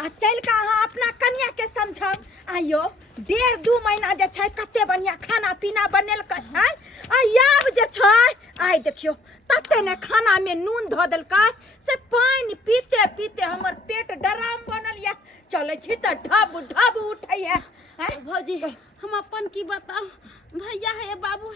आ चल का अहाँ अपना कन्या के समझब। आयो 1.5-2 महीना जे छै कते बढ़िया खाना पीना बनेलकै है। आब जे छै आइ देखियो तते ने खाना में नून धो देलकै से पानी पीते पीते हमर पेट डराम बनल या। चले छी त ढब ढब उठै है। भौजी हम अपन की बताओ भैया है बाबू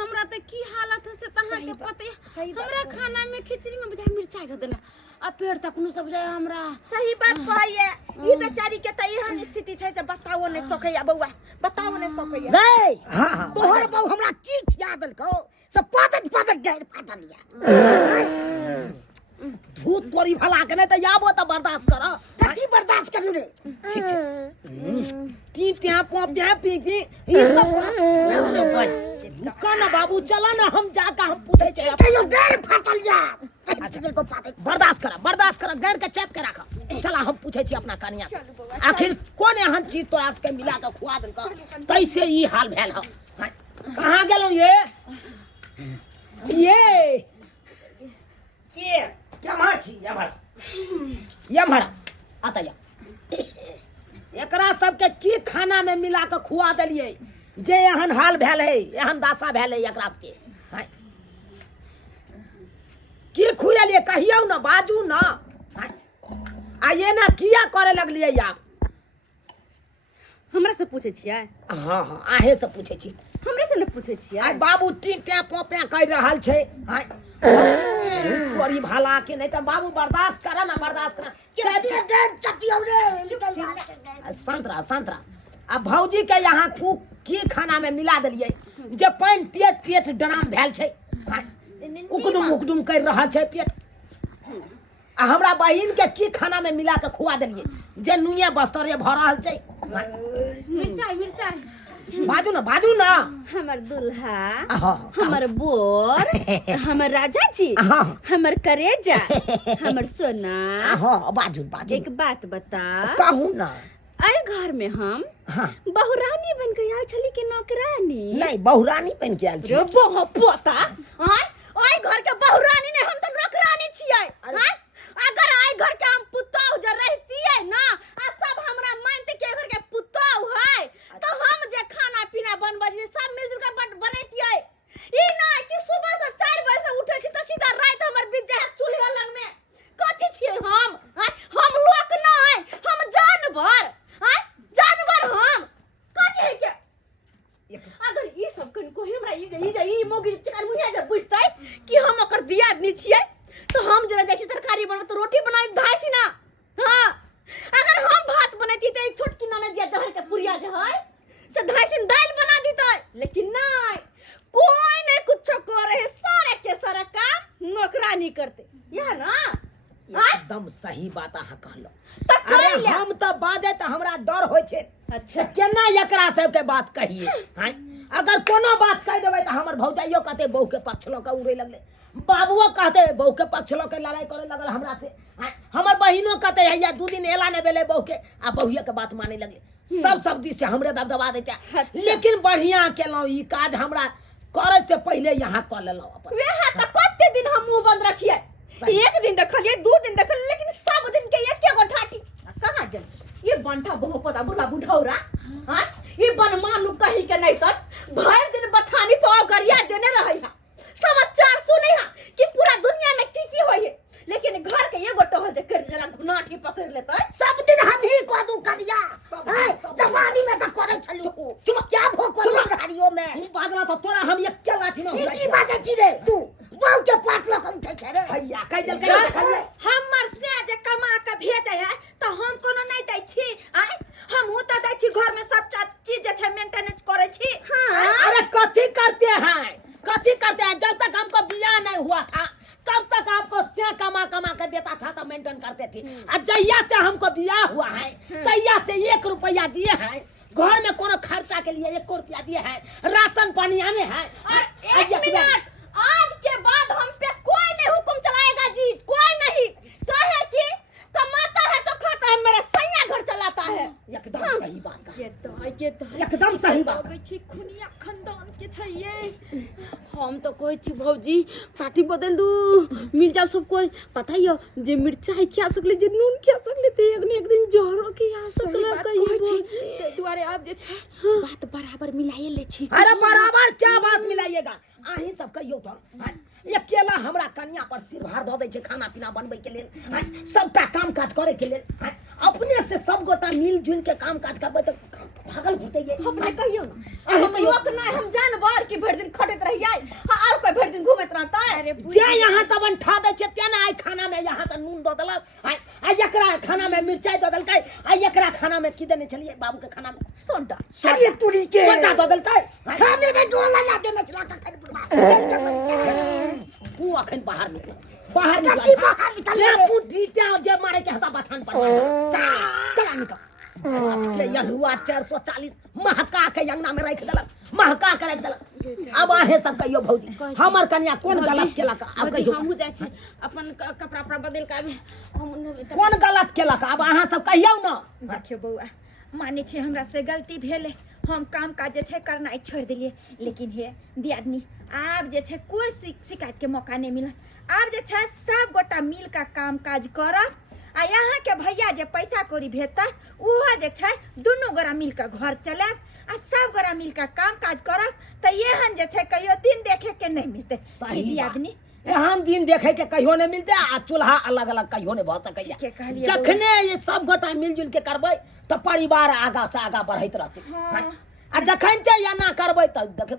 हमरा त की हालत है से तहां के पते। हमरा खाना में खिचड़ी में बुझाय मिर्चाई धो देला आ पेड़ तक नु सब जाय हमरा। सही बात कहैया। ई बेचारी के त एहन स्थिति छै से बताओ ने सकैया बौआ, बताओ ने सकैया। रे तोहर बहू हमरा की खिया देलको से पादक पादक गैर फाटल या। धूत तोरी भला के नहीं त आबो त बर्दाश्त कर। कथी बर्दाश्त करू रे? ठीक छै ती त्या पोप्या पी पी ई सब कना बाबू चला ना हम जाके हम पूछे छै कहियो गैर फाटल या। अच्छा तो बर्दाश्त कर गैर के चेप के रख। चला हम पूछे छी अपना कन्या से आखिर कौन एहन चीज तोरा से मिला के खुआ देलको कैसे ई हाल भेल ह। कहां गेलो ये के क्या माछी या भरा आता या एकरा सबके की खाना में मिला के खुआ देलिए जे एहन हाल भेल है एहन दासा भेल है एकरा सबके की खुएलिए कहियो ना बाजू ना। आ ये ना किया करे लगलिए आप हमरा से पूछे छियै? हाँ आहे से पूछे छी। हमरे से न पूछे छियै? आई बाबू टीटे पोपे कर रहल छै। तोरी भाला के नहीं त बाबू बर्दाश्त कर ना बर्दाश्त कर। संतरा अब भौजी के यहाँ की खाना में मिला दिलिए जे पानी पेट डराम भेल छै। उकदुम कर रहल छै पेट। आ हमरा बहिन के की खाना में मिला के खुआ दिलिए जे नुइया बस्तरे भ रहल छै। मिर्चाई बाजू ना हमर दुल्हा, हमर बोर, हमर राजा जी, हमर करेजा, हमर सोना। बाजू एक बात बता कहू ना आई घर में हम बहुरानी बन के आयल छली कि नौकरानी? नहीं बहुरानी बन के आयल छी। रे बहु पोता आई घर के बहुरानी नहीं हम तो नौकरानी छियै। अगर आई घर के हम पुतौह जे रहतियै ना आ सब हमरा मानते के घर के पुतौह है तो हम जे खाना पीना बनबै छी सब मिलजुल के बनैतियै। ई ना कि सुबह से 4 बजे से उठै छी त सीधा रात हमर बीत जाय चूल्हा लग में। कथि छियै हम लोक ना है हम जानवर जानवर हम कथि है के। अगर ई सब कन को हमरा ई मोगी चिकन मुनिया जे बुझतै कि हम ओकर दियादनी छियै तो हम जरा जैसे तरकारी बनब तो रोटी बनाई धाइसी ना। हां अगर हम भात बनैती त एक छोटकी ननद दिया जहर के पुरिया जे है से धाइसी दाल बना दीतै। लेकिन नहीं कोई नहीं कुछ करे सारे के सारा काम नौकरानी करते यह ना। एकदम सही बात अहाँ कहलो। अरे हम तो बाजे त हमरा डर होय छै। अच्छा केना एकरा सब के बात कहिए अगर कोनो बात कह देबै त हमर भौजाइयो कहते बहू के पक्ष ल के उड़े लगले बाबुओ कहते बहू के पक्ष ल के लड़ाई करे लगल हमरा से। हमर बहिनो कहते हैया 2 दिन एला ने भेले बहू के आ बहुए के बात माने लगले सब दिस से हमरे दबदबा देते। लेकिन बढ़िया केलौ ई काज हमरा करे से पहले यहाँ कर लेलौ अपन। वेहा त कते दिन हम मुंह बंद रखिए। एक दिन देखलिए 2 दिन देखलिए लेकिन सब दिन के एके गो ठाठी कहां जन ये बंठा बहु पता बुढ़ा बुढ़ौरा ये बनमानु कहीं के नहीं तक भर दिन बथानी पर गरिया देने रहे है समाचार सुने है कि पूरा दुनिया में की होई है। लेकिन घर के एगो टहल जे कर जरा घुनाठी पकड़ लेतै सब दिन हम ही को दू करिया जवानी में त करे छलु चुप क्या भोको बुढ़ारियों में तू बाजला त तोरा हम एक के लाठी में की बाजे छी रे तू बहु के पाटलो कम उठे छै रे हैया कह देल हमर से जे कमा के भेजे है तो हम कोनो नहीं दै छी। हम हूं त दै छी घर में सब चीज जे छै मेंटेनेंस करे छी। अरे कथी करते हैं जब तक हमको बियाह नहीं हुआ था तब तक आपको से कमा के देता था तो मेंटेन करते थे। अब जहिया से हमको बियाह हुआ है तहिया से 1 रुपया दिए हैं घर में कोनो खर्चा के लिए 1 रुपया दिए हैं राशन पानी आने हैं। एक मिनट आज के बाद हम पे कोई नहीं हुक्म चलाएगा जी कोई नहीं कहे कि कमाता है तो खाता है मेरा सैया घर चलाता है एकदम सही बात कहा। ये एकदम सही बात लगे छी खुनिया खानदान के छै ये। हम तो कहै छी भौजी पार्टी बदल दू, मिल जाओ सब कोई। पता ही जे मिर्चाई खा सकले, जे नून खा सकले, ते एक दिन जहरो खा सकले। कहिए ते दुआरे अब जे छै बात बराबर मिलाए ले छी। अरे बराबर क्या बात मिलाइएगा? अहीं सब कहियो तो अकेला हमरा कन्या पर सिर भार दे छै खाना पीना बनबै के लेल, सबटा काम काज करे के लेल। अपने से सब गोटा मिल जुल के काम काज करबै तो भागल घुरते ये। हमरा कहियो ना हम लोक नहीं, हम जानवर की भर दिन खटत रहियै और कोई भर दिन घूमत रहता। अरे जे यहाँ सब अंठा दे छै ते ना, आई खाना में यहाँ का नून दो देलक, आ एकरा खाना में मिर्चाई दो देलकै, आ एकरा खाना में की देने चलिए बाबू के खाना में सोडा। अरे तुरी के सोडा दो देलकै, खाने में डोला ला देने चला का खाने तू अखन बाहर निकल, बाहर निकल ये पुटी ता जे मारे के हता बथान पर चला निकल। के यहुआ 440 महका के अंगना में रख देलक, महका के रख देलक। अब आहे सब कहियो भौजी हमर कन्या कोन गलत केलक? अब कहियो हमहु जाय छी अपन कपड़ा उपड़ा बदल के आबे। कोन गलत केलक? अब अहाँ सब कहियो ना। देखियो बौआ, माने छै हमरा से गलती भेले, हम काम काज जे छै करना छोड़ दिलिए। लेकिन हे दियादनी आब जे छै कोई शिकायत के मौका नहीं मिलत। आब जे छै सब गोटा मिल के काम काज करब, आ यहाँ के भैया जे पैसा कौड़ी भेजता उहो जे छै दुनू गोरा मिल के घर चलाब, आ सब गोरा मिल के काम काज करब। त एहन जे छै कहियो दिन देखे के नहीं मिलते। सही दियादनी एहन दिन देखे के कहियो नहीं मिलते, आ चूल्हा अलग अलग कहियो नहीं भ सकैया। ठीके कहलिए जखने ये सब गोटा मिलजुल के करबै तो परिवार आगा से आगा बढ़ैत रहतै। आ जखन ते एना करबै त देख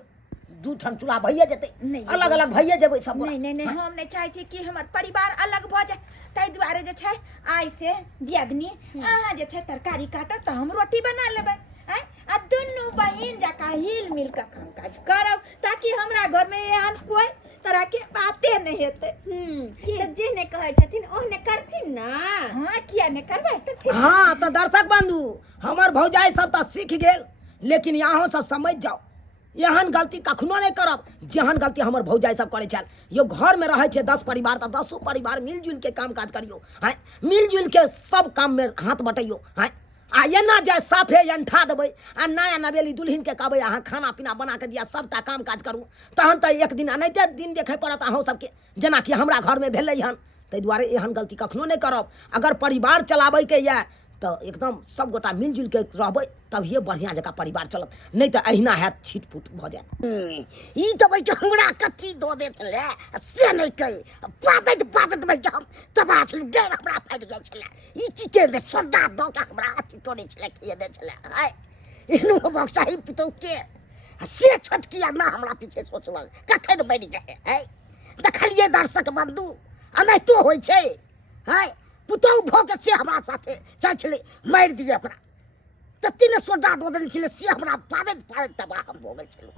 दू ठन चूल्हा भइए जेतै, अलग अलग भइए जेबै सब गोटा। नहीं हम नहीं चाहे छी कि हमर परिवार अलग भ जाए। ताहि दुआरे जे छै आइ से दियादनी अहाँ जे छै तरकारी काटब त हम रोटी बना लेबै, आ दुनू बहिन जका हिल मिल के काम काज करब, ताकि हमरा घर में एहन कोई तरह के बातें नहीं हेतै। जे ने कहै छथिन ओहने करथिन ना। हां किया नहीं करबै? हाँ तो दर्शक बंधु हमर भौजाई सब तो सीख गेल, लेकिन यहाँ सब समझ जाओ एहन गलती कखनो नहीं करब जेहन गलती हमर भौजाई सब करे छल। यो घर में रहे छे 10 परिवार तो 10 परिवार मिलजुल के काम काज करियो, हैं मिलजुल के सब काम में हाथ बटाइयो। हैं आ एना जाय साफे अंठा देबै, आ नया नवेली दुल्हन के कहबै अहाँ खाना पीना बना के दिया, सबटा काम काज करू, तहन त एक दिन अनैते दिन देखे पड़त अहाँ सबके, जेना कि हमरा घर में भेलै हन। ताहि दुआरे एहन गलती कखनो नहीं करब। अगर परिवार चलाबै के या तो एकदम सब गोटा मिलजुल के रहबै, तभिए बढ़िया जगह परिवार चलत, नहीं तो अहिना हैत छिटपुट भ जायत। ई तो भाई हमरा कथी दो देत ले से नहीं कही, पादत भाई हम तबा छल गेर हमरा फाट गेल छले। ई चिके में सोडा दो के हमरा अथी करे छले, खिए छले। हाय इनु बक्साही पितो के से छोटकिया ना हमरा पीछे सोचल कखन बैठ जाए। हाय देखलिए दर्शक बंधु अनैतो होय छै। हाय पुतौ भोग से हमरा साथे चाहे छले मार दिए ओकरा, त तीन सोडा दो देने छले से हमरा पादत तबा हम भोगल छलो।